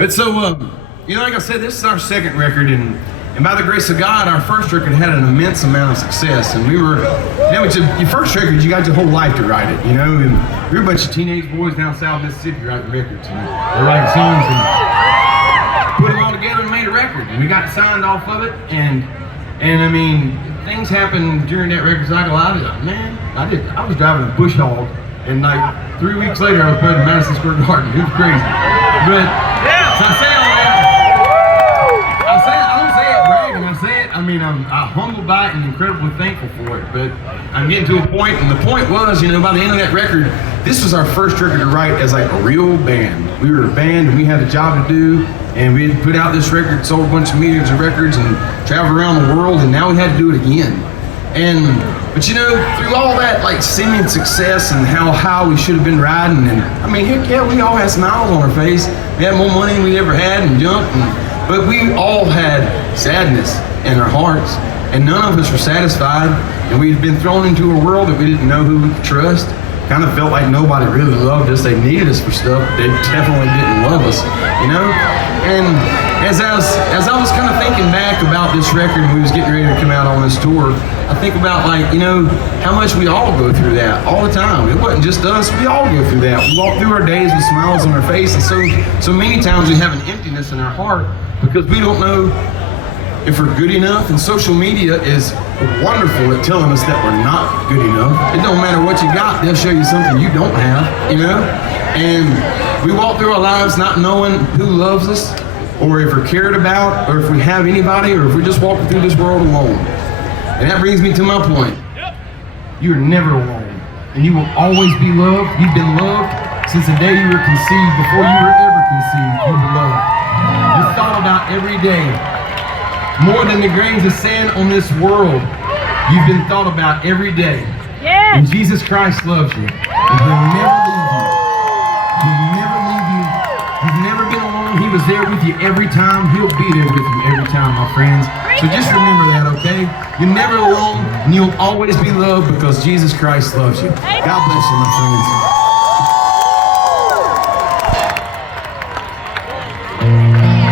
But so, like I said, this is our second record, and by the grace of God, our first record had an immense amount of success. And we were, your first record, you got your whole life to write it, and we were a bunch of teenage boys down south Mississippi writing records, and they writing songs, and put them all together and made a record. And we got signed off of it, and I mean, things happened during that record cycle. I was driving a bush hog, and like 3 weeks later, I was playing Madison Square Garden. It was crazy. But so I say all that. I don't say it bragging. I say it. I mean, I'm humbled by it and incredibly thankful for it. But I'm getting to a point, and the point was, by the end of that record, this was our first record to write as like a real band. We were a band, and we had a job to do. And we had put out this record, sold a bunch of millions of records, and traveled around the world, and now we had to do it again. But through all that like seeming success and how high we should have been riding, and I mean, heck yeah, we all had smiles on our face. We had more money than we ever had and jumped, but we all had sadness in our hearts, and none of us were satisfied, and we'd been thrown into a world that we didn't know who we could trust. Kind of felt like nobody really loved us. They needed us for stuff, but they definitely didn't love us, And as I was kind of thinking back about this record and we was getting ready to come out on this tour, I think about how much we all go through that all the time. It wasn't just us, we all go through that. We walk through our days with smiles on our face, and so many times we have an emptiness in our heart because we don't know if we're good enough, and social media is wonderful at telling us that we're not good enough. It don't matter what you got, they'll show you something you don't have, And we walk through our lives not knowing who loves us, or if we're cared about, or if we have anybody, or if we're just walking through this world alone. And that brings me to my point. You're never alone, and you will always be loved. You've been loved since the day you were conceived. Before you were ever conceived, you were loved. You're thought about every day. More than the grains of sand on this world, you've been thought about every day. Yes. And Jesus Christ loves you. And He'll never leave you. He'll never leave you. You've never been alone. He was there with you every time. He'll be there with you every time, my friends. So just remember that, okay? You're never alone, and you'll always be loved because Jesus Christ loves you. God bless you, my friends.